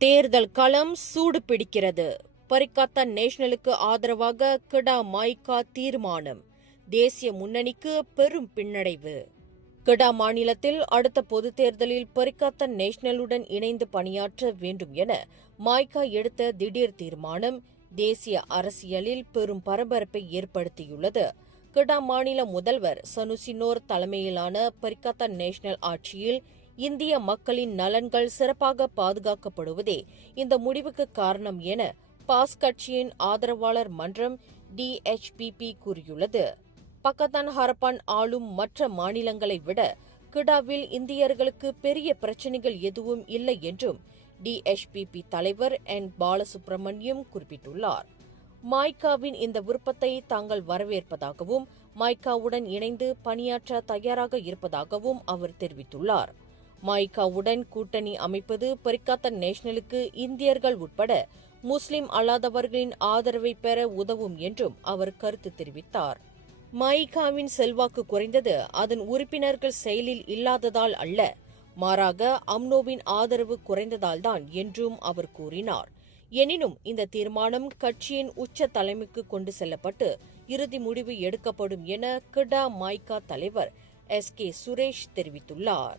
தேர்தல் களம் சூடு பிடிக்கிறது. பரிக்காத்தன் நேஷனலுக்கு ஆதரவாக கெடா மாய்கா தீர்மானம். தேசிய முன்னணிக்கு பெரும் பின்னடைவு. கெடா மாநிலத்தில் அடுத்த பொதுத் தேர்தலில் பரிக்காத்தன் நேஷனலுடன் இணைந்து பணியாற்ற வேண்டும் என மாய்கா எடுத்த திடீர் தீர்மானம் தேசிய அரசியலில் பெரும் பரபரப்பை ஏற்படுத்தியுள்ளது. கெடா மாநில முதல்வர் சனுசினோர் தலைமையிலான பரிக்காத்தன் நேஷனல் ஆட்சியில் இந்திய மக்களின் நலன்கள் சிறப்பாக பாதுகாக்கப்படுவதே இந்த முடிவுக்கு காரணம் என பாஸ் கட்சியின் ஆதரவாளர் மன்றம் DHPP கூறியுள்ளது. பக்கத்தான் ஹரப்பான் ஆளும் மற்ற மாநிலங்களை விட கெடாவில் இந்தியர்களுக்கு பெரிய பிரச்சினைகள் எதுவும் இல்லை என்றும் DHPP தலைவர் N. பாலசுப்ரமணியம் குறிப்பிட்டுள்ளார். மாய்காவின் இந்த விருப்பத்தை தாங்கள் வரவேற்பதாகவும் மாய்காவுடன் இணைந்து பணியாற்ற தயாராக இருப்பதாகவும் அவர் தெரிவித்துள்ளார். மாய்காவுடன் கூட்டணி அமைப்பது பரிக்காத்தன் நேஷனலுக்கு இந்தியர்கள் உட்பட முஸ்லிம் அல்லாதவர்களின் ஆதரவை பெற உதவும் என்றும் அவர் கருத்து தெரிவித்தார். மாய்காவின் செல்வாக்கு குறைந்தது அதன் உறுப்பினர்கள் செயலில் இல்லாததால் அல்ல, மாறாக அம்னோவின் ஆதரவு குறைந்ததால்தான் என்றும் அவர் கூறினார். எனினும் இந்த தீர்மானம் கட்சியின் உச்ச தலைமைக்கு கொண்டு செல்லப்பட்டு இறுதி முடிவு எடுக்கப்படும் என கெடா மாய்கா தலைவர் SK சுரேஷ் தெரிவித்துள்ளார்.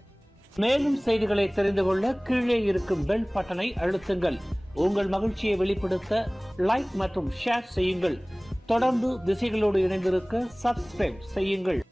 மேலும் செய்திகளை தெரிந்து கொள்ள கீழே இருக்கும் பெல் பட்டனை அழுத்துங்கள். உங்கள் மகிழ்ச்சியை வெளிப்படுத்த லைக் மற்றும் ஷேர் செய்யுங்கள். தொடர்ந்து திசைகளோடு இணைந்திருக்க சப்ஸ்கிரைப் செய்யுங்கள்.